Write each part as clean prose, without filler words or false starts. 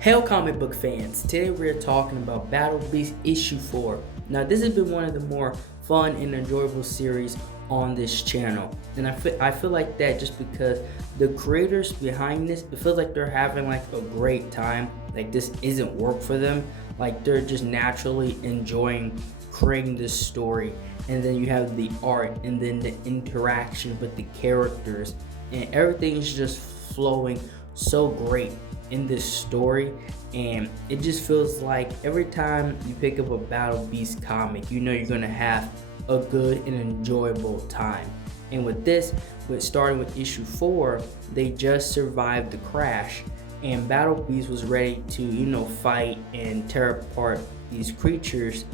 Hail comic book fans, today we're talking about Battle Beast issue 4. Now this has been one of the more fun and enjoyable series on this channel, and I feel like that just because the creators behind this, it feels like they're having like a great time. Like this isn't work for them, like they're just naturally enjoying creating this story. And then you have the art and then the interaction with the characters, and everything is just flowing so great in this story. And it just feels like every time you pick up a Battle Beast comic, you know you're gonna have a good and enjoyable time. And with this, starting with issue 4, they just survived the crash, and Battle Beast was ready to fight and tear apart these creatures.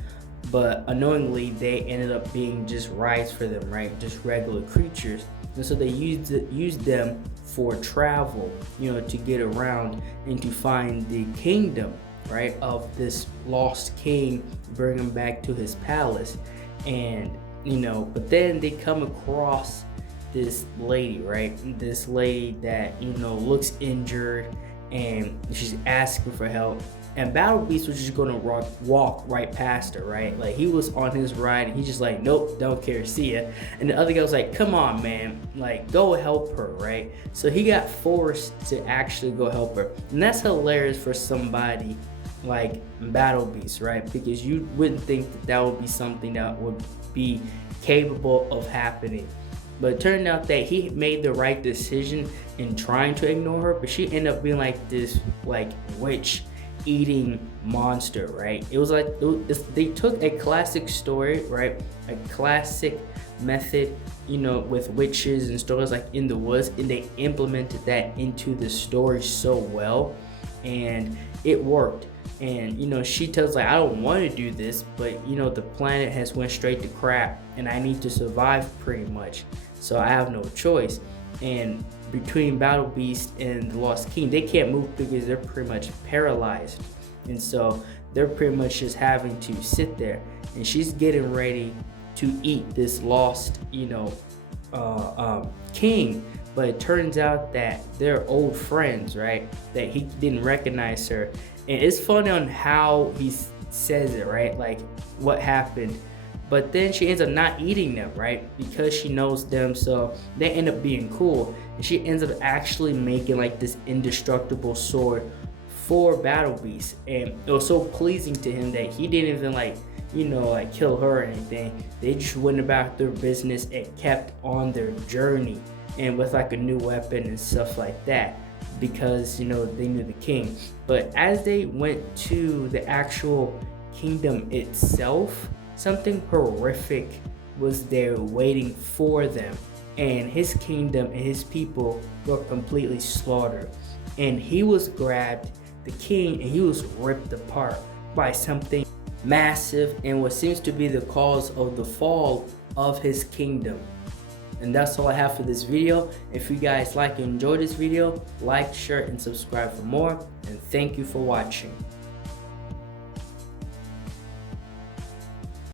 But unknowingly, they ended up being just rides for them, right? Just regular creatures. And so they used them for travel, to get around and to find the kingdom, right, of this lost king, bring him back to his palace. And but then they come across this lady, right? This lady that looks injured, and she's asking for help. And Battle Beast was just gonna walk right past her, right? Like he was on his ride and he's just like, nope, don't care, see ya. And the other guy was like, come on, man, like go help her, right? So he got forced to actually go help her. And that's hilarious for somebody like Battle Beast, right? Because you wouldn't think that would be something that would be capable of happening. But it turned out that he made the right decision in trying to ignore her, but she ended up being like this like witch eating monster, right? It was like they took a classic story, right? A classic method, with witches and stories like in the woods, and they implemented that into the story so well, and it worked. And she tells like, I don't want to do this, but the planet has went straight to crap and I need to survive pretty much, so I have no choice. And between Battle Beast and the Lost King, they can't move because they're pretty much paralyzed, and so they're pretty much just having to sit there. And she's getting ready to eat this lost king, but it turns out that they're old friends, right? That he didn't recognize her. And it's funny on how he says it, right? Like what happened. But then she ends up not eating them, right? Because she knows them, so they end up being cool. And she ends up actually making like this indestructible sword for Battle Beast. And it was so pleasing to him that he didn't even like kill her or anything. They just went about their business and kept on their journey, and with like a new weapon and stuff like that, because they knew the king. But as they went to the actual kingdom itself, something horrific was there waiting for them, and his kingdom and his people were completely slaughtered. And he was grabbed, the king, and he was ripped apart by something massive, and what seems to be the cause of the fall of his kingdom. And that's all I have for this video. If you guys like and enjoyed this video, like, share, and subscribe for more. And thank you for watching.